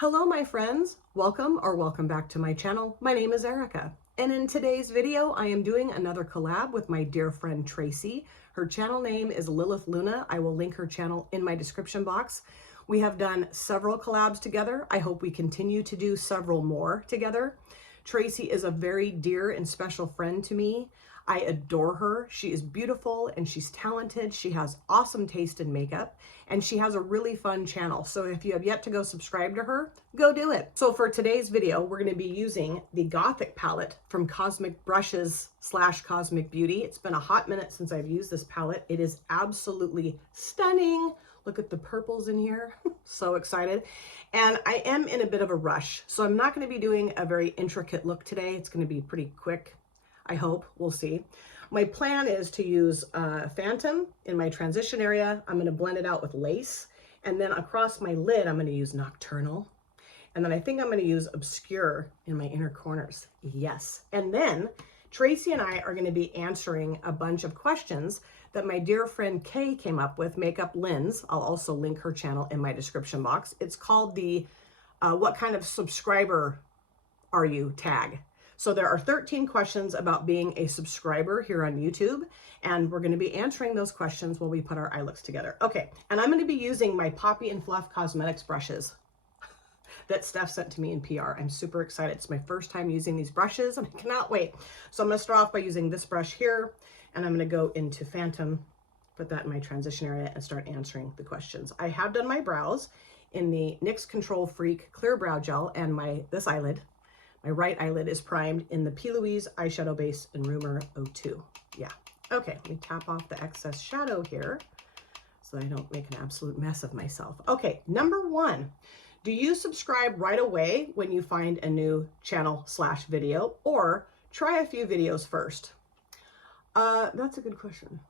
Hello my friends, welcome back to my channel. My name is Erica, and in today's video I am doing another collab with my dear friend Tracy. Her channel name is Lilith Luna. I will link her channel in my description box. We have done several collabs together. I hope we continue to do several more together. Tracy is a very dear and special friend to me. I adore her. She is beautiful and she's talented. She has awesome taste in makeup and she has a really fun channel. So if you have yet to go subscribe to her, go do it. So for today's video, we're going to be using the Gothic palette from Cosmic Brushes / Cosmic Beauty. It's been a hot minute since I've used this palette. It is absolutely stunning. Look at the purples in here. So excited. And I am in a bit of a rush, so I'm not going to be doing a very intricate look today. It's going to be pretty quick. I hope. We'll see. My plan is to use Phantom in my transition area. I'm going to blend it out with Lace. And then across my lid, I'm going to use Nocturnal. And then I think I'm going to use Obscure in my inner corners. Yes. And then Tracy and I are going to be answering a bunch of questions that my dear friend Kay came up with, Makeup Lens. I'll also link her channel in my description box. It's called the What Kind of Subscriber Are You tag. So there are 13 questions about being a subscriber here on YouTube, and we're going to be answering those questions while we put our eye looks together. Okay, and I'm going to be using my Poppy and Fluff Cosmetics brushes that Steph sent to me in PR. I'm super excited. It's my first time using these brushes, and I cannot wait. So I'm going to start off by using this brush here, and I'm going to go into Phantom, put that in my transition area, and start answering the questions. I have done my brows in the NYX Control Freak Clear Brow Gel, and this eyelid. My right eyelid is primed in the P. Louise eyeshadow base in Rumor 02. Yeah. Okay, let me tap off the excess shadow here so I don't make an absolute mess of myself. Okay, number 1. Do you subscribe right away when you find a new channel / video, or try a few videos first? That's a good question.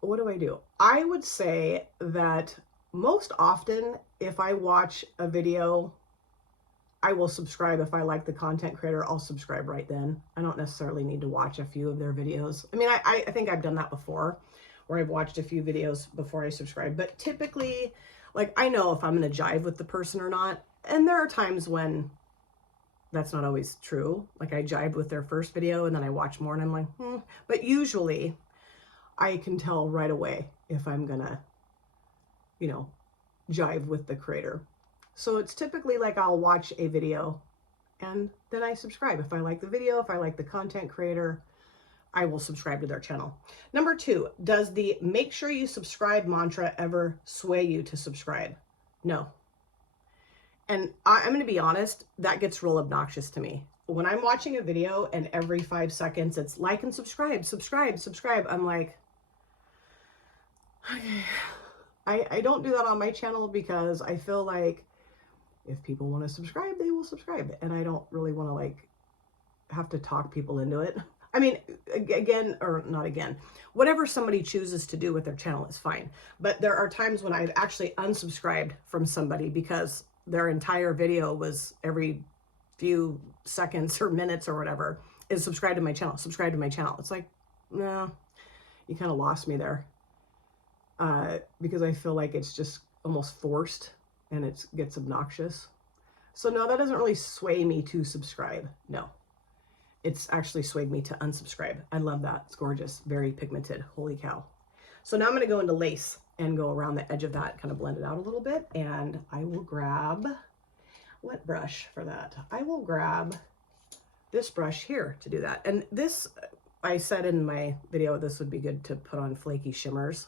What do? I would say that most often if I watch a video, I will subscribe. If I like the content creator, I'll subscribe right then. I don't necessarily need to watch a few of their videos. I mean, I think I've done that before, where I've watched a few videos before I subscribe. But typically, like, I know if I'm going to jive with the person or not. And there are times when that's not always true. Like, I jived with their first video and then I watch more and I'm like, But usually I can tell right away if I'm going to, jive with the creator. So it's typically like I'll watch a video and then I subscribe. If I like the video, if I like the content creator, I will subscribe to their channel. Number 2, does the make sure you subscribe mantra ever sway you to subscribe? No. And I'm going to be honest, that gets real obnoxious to me. When I'm watching a video and every 5 seconds it's like and subscribe, I'm like, okay. I don't do that on my channel because I feel like if people want to subscribe, they will subscribe. And I don't really want to like have to talk people into it. I mean, whatever somebody chooses to do with their channel is fine. But there are times when I've actually unsubscribed from somebody because their entire video was every few seconds or minutes or whatever is subscribe to my channel. It's like, no, you kind of lost me there. Because I feel like it's just almost forced and it gets obnoxious. So no, that doesn't really sway me to subscribe. No, it's actually swayed me to unsubscribe. I love that. It's gorgeous. Very pigmented. Holy cow. So now I'm going to go into Lace and go around the edge of that, kind of blend it out a little bit. And I will grab, what brush for that? I will grab this brush here to do that. And this, I said in my video, this would be good to put on flaky shimmers.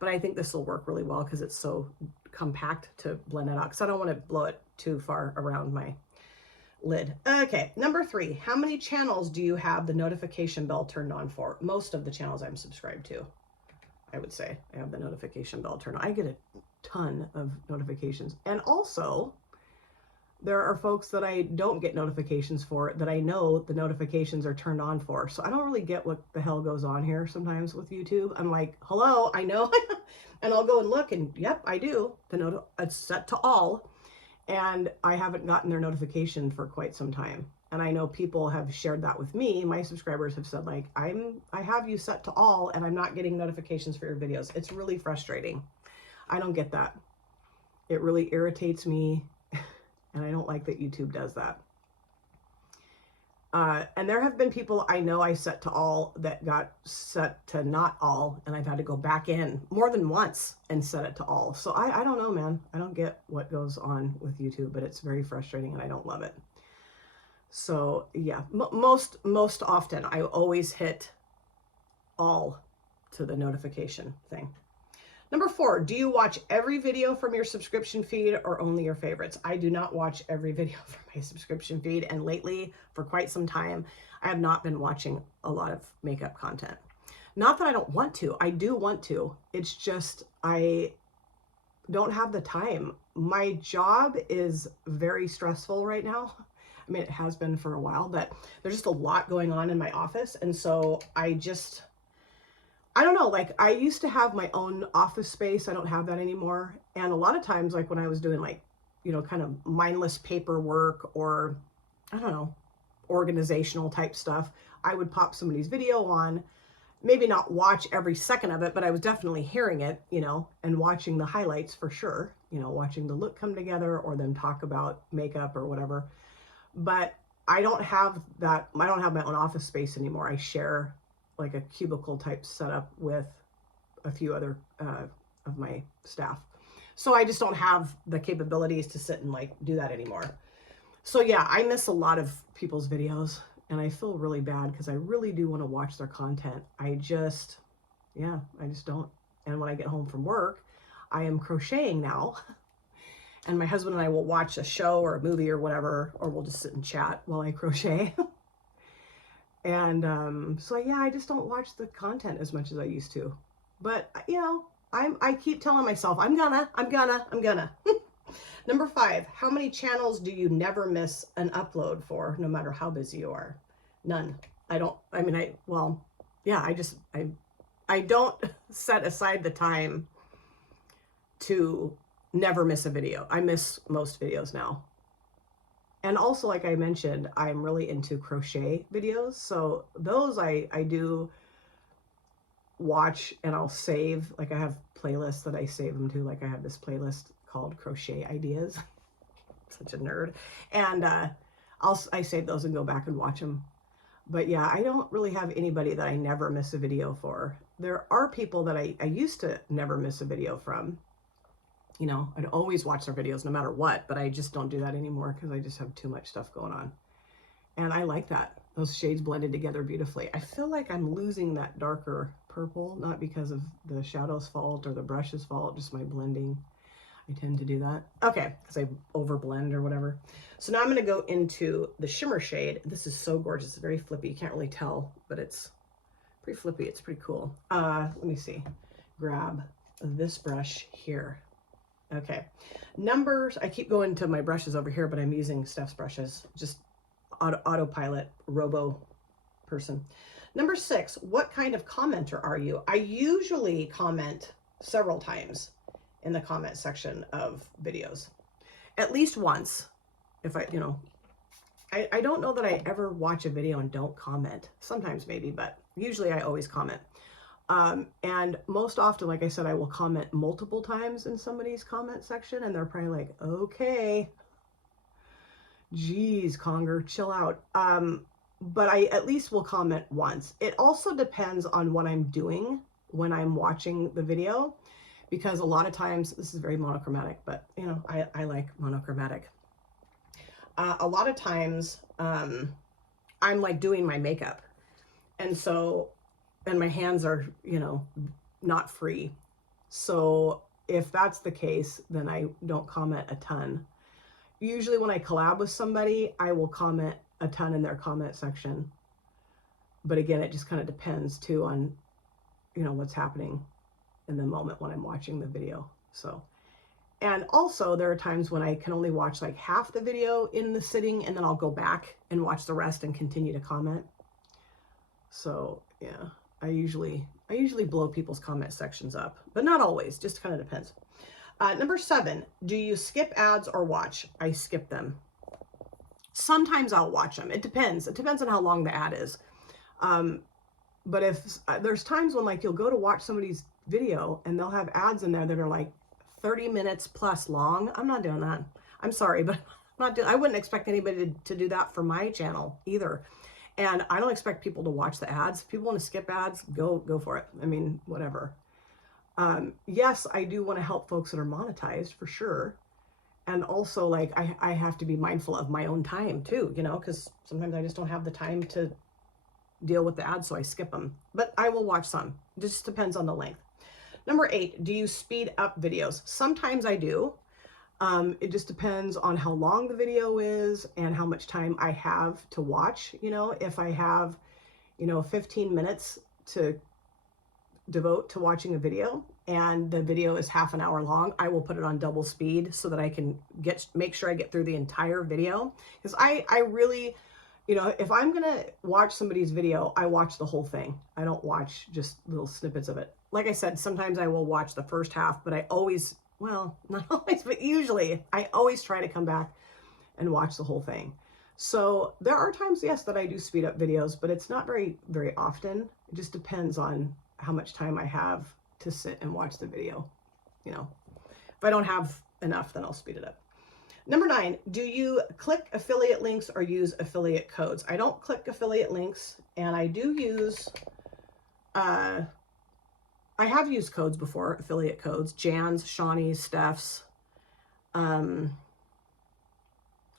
But I think this will work really well because it's so compact to blend it out, because I don't want to blow it too far around my lid. Okay, number 3, how many channels do you have the notification bell turned on for? Most of the channels I'm subscribed to, I would say I have the notification bell turned on. I get a ton of notifications. And also, there are folks that I don't get notifications for that I know the notifications are turned on for. So I don't really get what the hell goes on here sometimes with YouTube. I'm like, hello, I know. And I'll go and look and yep, I do. It's set to all. And I haven't gotten their notification for quite some time. And I know people have shared that with me. My subscribers have said like, I have you set to all and I'm not getting notifications for your videos. It's really frustrating. I don't get that. It really irritates me. And I don't like that YouTube does that. And there have been people I know I set to all that got set to not all, and I've had to go back in more than once and set it to all. So I don't know, man. I don't get what goes on with YouTube, but it's very frustrating and I don't love it. So yeah, most often I always hit all to the notification thing. Number 4, do you watch every video from your subscription feed or only your favorites? I do not watch every video from my subscription feed, and lately, for quite some time, I have not been watching a lot of makeup content. Not that I don't want to, I do want to. It's just I don't have the time. My job is very stressful right now. I mean, it has been for a while, but there's just a lot going on in my office, and so I don't know, like I used to have my own office space. I don't have that anymore. And a lot of times, like when I was doing like, you know, kind of mindless paperwork or I don't know, organizational type stuff, I would pop somebody's video on, maybe not watch every second of it, but I was definitely hearing it, you know, and watching the highlights for sure, you know, watching the look come together or them talk about makeup or whatever. But I don't have that. I don't have my own office space anymore. I share like a cubicle type setup with a few other of my staff. So I just don't have the capabilities to sit and like do that anymore. So yeah, I miss a lot of people's videos and I feel really bad because I really do want to watch their content. I just don't. And when I get home from work, I am crocheting now. And my husband and I will watch a show or a movie or whatever, or we'll just sit and chat while I crochet. And so yeah, I just don't watch the content as much as I used to. But you know, I keep telling myself I'm gonna. Number 5, how many channels do you never miss an upload for, no matter how busy you are? None. I don't set aside the time to never miss a video. I miss most videos now. And also, like I mentioned, I'm really into crochet videos. So those I do watch and I'll save. Like I have playlists that I save them to. Like I have this playlist called Crochet Ideas. Such a nerd. And I save those and go back and watch them. But yeah, I don't really have anybody that I never miss a video for. There are people that I used to never miss a video from. You know, I'd always watch their videos no matter what, but I just don't do that anymore because I just have too much stuff going on. And I like that. Those shades blended together beautifully. I feel like I'm losing that darker purple, not because of the shadow's fault or the brush's fault, just my blending. I tend to do that. Okay, because I overblend or whatever. So now I'm going to go into the shimmer shade. This is so gorgeous. It's very flippy. You can't really tell, but it's pretty flippy. It's pretty cool. Let me see. Grab this brush here. Okay, numbers, I keep going to my brushes over here, but I'm using Steph's brushes, just autopilot, robo person. Number 6, what kind of commenter are you? I usually comment several times in the comment section of videos, at least once. If I don't know that I ever watch a video and don't comment. Sometimes maybe, but usually I always comment. And most often, like I said, I will comment multiple times in somebody's comment section and they're probably like, okay, geez, Conger, chill out. But I at least will comment once. It also depends on what I'm doing when I'm watching the video, because a lot of times, this is very monochromatic, but you know, I like monochromatic. A lot of times, I'm like doing my makeup. And so, and my hands are, you know, not free. So if that's the case, then I don't comment a ton. Usually when I collab with somebody, I will comment a ton in their comment section. But again, it just kind of depends too on, you know, what's happening in the moment when I'm watching the video. So, and also there are times when I can only watch like half the video in the sitting and then I'll go back and watch the rest and continue to comment. So yeah. I usually blow people's comment sections up, but not always, just kind of depends. Number 7, do you skip ads or watch? I skip them. Sometimes I'll watch them. It depends. It depends on how long the ad is. But if there's times when like you'll go to watch somebody's video and they'll have ads in there that are like 30 minutes plus long. I'm not doing that. I'm sorry, but I wouldn't expect anybody to do that for my channel either. And I don't expect people to watch the ads. If people want to skip ads, go for it. I mean, whatever. Yes, I do want to help folks that are monetized for sure. And also, like, I have to be mindful of my own time too, you know, because sometimes I just don't have the time to deal with the ads, so I skip them. But I will watch some. It just depends on the length. Number 8, do you speed up videos? Sometimes I do. It just depends on how long the video is and how much time I have to watch. You know, if I have, 15 minutes to devote to watching a video and the video is half an hour long, I will put it on double speed so that I can make sure I get through the entire video. Because I really, if I'm going to watch somebody's video, I watch the whole thing. I don't watch just little snippets of it. Like I said, sometimes I will watch the first half, but I always, well, not always, but usually I always try to come back and watch the whole thing. So there are times, yes, that I do speed up videos, but it's not very, very often. It just depends on how much time I have to sit and watch the video. If I don't have enough, then I'll speed it up. Number 9, do you click affiliate links or use affiliate codes? I don't click affiliate links, and I do use, I have used codes before, affiliate codes, Jan's, Shawnee's, Steph's. I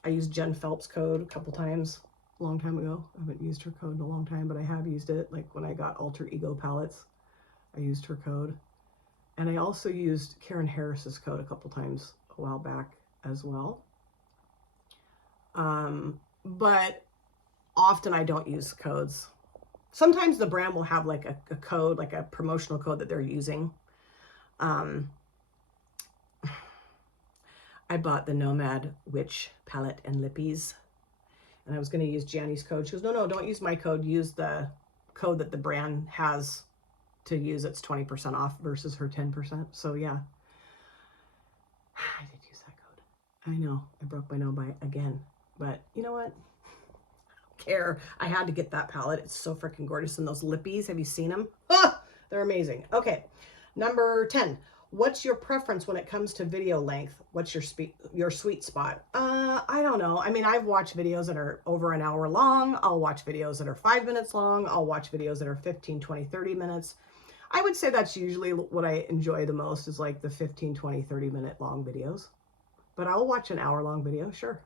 used Jen Phelps' code a couple times, a long time ago. I haven't used her code in a long time, but I have used it. Like when I got Alter Ego palettes, I used her code. And I also used Karen Harris's code a couple times a while back as well. But often I don't use codes. Sometimes the brand will have like a code, like a promotional code that they're using. I bought the Nomad Witch palette and lippies, and I was going to use Janny's code. She goes, no, don't use my code. Use the code that the brand has to use. It's 20% off versus her 10%. So yeah, I did use that code. I know I broke my nose by again, but you know what? Care. I had to get that palette. It's so freaking gorgeous. And those lippies, have you seen them? Ah, they're amazing. Okay, number 10. What's your preference when it comes to video length? What's your sweet spot? I don't know. I mean, I've watched videos that are over an hour long. I'll watch videos that are 5 minutes long. I'll watch videos that are 15, 20, 30 minutes. I would say that's usually what I enjoy the most, is like the 15, 20, 30 minute long videos. But I'll watch an hour long video, sure.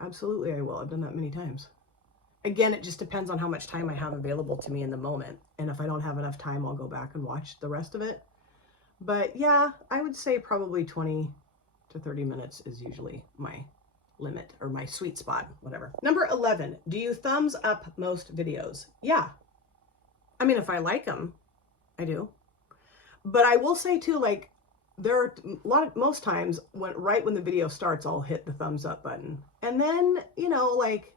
Absolutely I will. I've done that many times. Again, it just depends on how much time I have available to me in the moment. And if I don't have enough time, I'll go back and watch the rest of it. But yeah, I would say probably 20 to 30 minutes is usually my limit, or my sweet spot, whatever. Number 11, do you thumbs up most videos? Yeah. I mean, if I like them, I do. But I will say too, like, there are most times right when the video starts, I'll hit the thumbs up button. And then, like,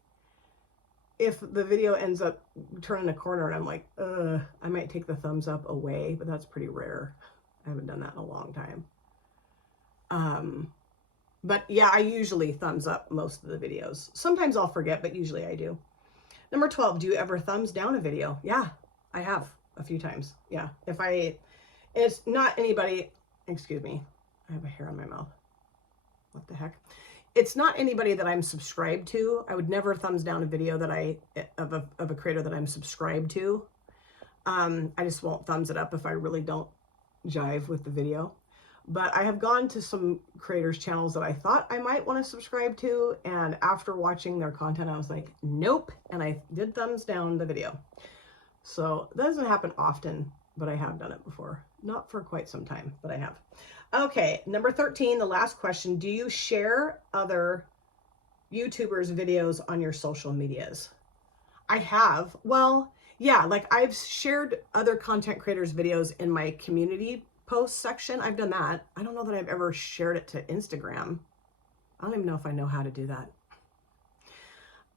if the video ends up turning a corner and I'm like, I might take the thumbs up away, but that's pretty rare. I haven't done that in a long time. But yeah, I usually thumbs up most of the videos. Sometimes I'll forget, but usually I do. Number 12, do you ever thumbs down a video? Yeah, I have a few times. Yeah, it's not anybody, excuse me, I have a hair on my mouth. What the heck? It's not anybody that I'm subscribed to. I would never thumbs down a video of a creator that I'm subscribed to. I just won't thumbs it up if I really don't jive with the video. But I have gone to some creators' channels that I thought I might want to subscribe to, and after watching their content, I was like, nope, and I did thumbs down the video. So that doesn't happen often, but I have done it before. Not for quite some time, but I have. Okay, number 13, the last question. Do you share other YouTubers' videos on your social medias? I have. Well, yeah, like I've shared other content creators' videos in my community posts section. I've done that. I don't know that I've ever shared it to Instagram. I don't even know if I know how to do that.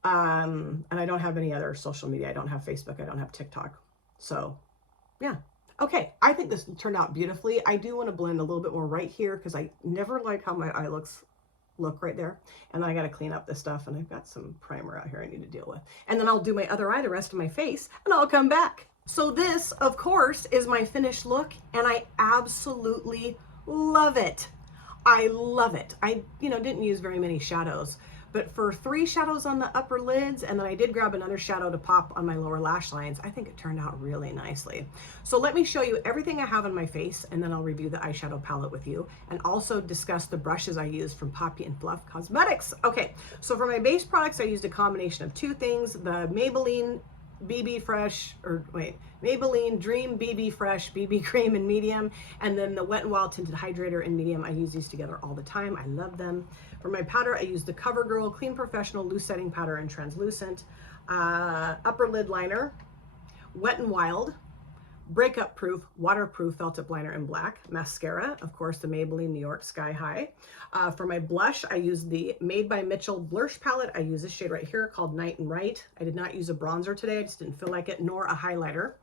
And I don't have any other social media. I don't have Facebook. I don't have TikTok. So, yeah. Okay, I think this turned out beautifully. I do want to blend a little bit more right here because I never like how my eye look right there. And then I got to clean up this stuff, and I've got some primer out here I need to deal with. And then I'll do my other eye, the rest of my face, and I'll come back. So this, of course, is my finished look, and I absolutely love it. I love it. I, didn't use very many shadows, but for 3 shadows on the upper lids, and then I did grab another shadow to pop on my lower lash lines, I think it turned out really nicely. So let me show you everything I have on my face, and then I'll review the eyeshadow palette with you, and also discuss the brushes I used from Poppy and Fluff Cosmetics. Okay, so for my base products, I used a combination of 2 things, the Maybelline Maybelline Dream BB Fresh BB Cream in medium, and then the Wet n Wild Tinted Hydrator in medium. I use these together all the time. I love them. For my powder, I use the CoverGirl Clean Professional Loose Setting Powder in Translucent, upper lid liner, Wet n Wild, Breakup Proof Waterproof Felt Tip Liner in black, mascara, of course, the Maybelline New York Sky High. For my blush, I use the Made by Mitchell Blush Palette. I use this shade right here called Night and Right. I did not use a bronzer today. I just didn't feel like it, nor a highlighter.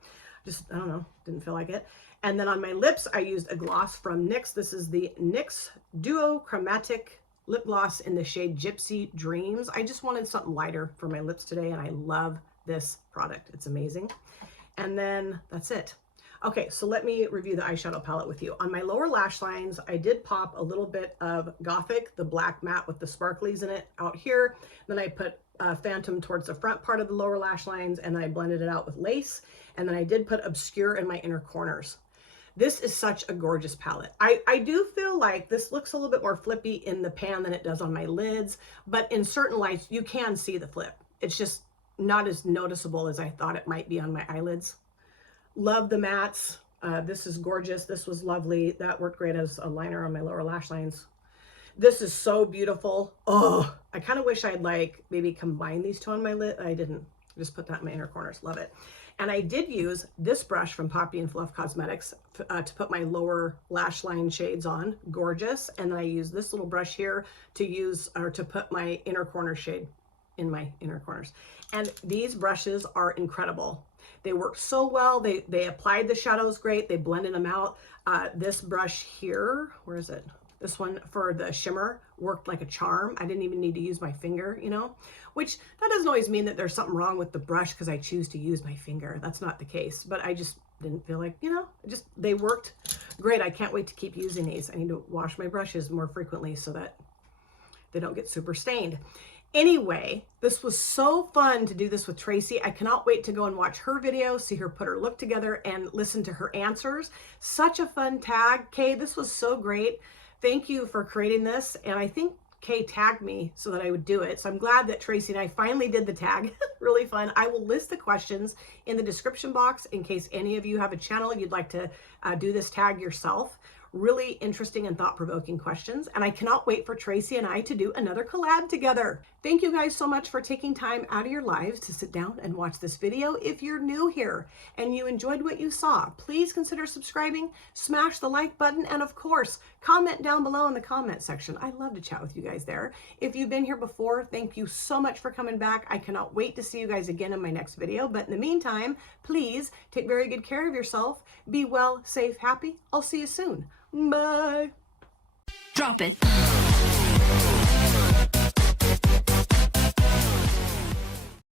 I don't know, didn't feel like it. And then on my lips, I used a gloss from NYX. This is the NYX Duo Chromatic Lip Gloss in the shade Gypsy Dreams. I just wanted something lighter for my lips today, and I love this product. It's amazing. And then that's it. Okay, so let me review the eyeshadow palette with you. On my lower lash lines, I did pop a little bit of Gothic, the black matte with the sparklies in it out here. Then I put Phantom towards the front part of the lower lash lines, and then I blended it out with lace. And then I did put Obscure in my inner corners. This is such a gorgeous palette. I do feel like this looks a little bit more flippy in the pan than it does on my lids, but in certain lights, you can see the flip. It's just not as noticeable as I thought it might be on my eyelids. Love the mattes. This is gorgeous. This was lovely. That worked great as a liner on my lower lash lines. This is so beautiful. Oh, I kind of wish I'd like maybe combine these 2 on my lid. I didn't. Just put that in my inner corners. Love it. And I did use this brush from Poppy and Fluff Cosmetics to put my lower lash line shades on. Gorgeous. And then I used this little brush here to put my inner corner shade in my inner corners. And these brushes are incredible. They work so well. They applied the shadows great. They blended them out. This brush here, where is it? This one for the shimmer worked like a charm. I didn't even need to use my finger, which that doesn't always mean that there's something wrong with the brush because I choose to use my finger. That's not the case, but I just didn't feel like, they worked great. I can't wait to keep using these. I need to wash my brushes more frequently so that they don't get super stained. Anyway, this was so fun to do this with Tracy. I cannot wait to go and watch her video, see her put her look together, and listen to her answers. Such a fun tag. Kay, this was so great. Thank you for creating this. And I think Kay tagged me so that I would do it. So I'm glad that Tracy and I finally did the tag. Really fun. I will list the questions in the description box in case any of you have a channel you'd like to do this tag yourself. Really interesting and thought-provoking questions, and I cannot wait for Tracy and I to do another collab together. Thank you guys so much for taking time out of your lives to sit down and watch this video. If you're new here and you enjoyed what you saw, please consider subscribing, smash the like button, and of course, comment down below in the comment section. I love to chat with you guys there. If you've been here before, thank you so much for coming back. I cannot wait to see you guys again in my next video, but in the meantime, please take very good care of yourself. Be well, safe, happy. I'll see you soon. Bye. Drop it.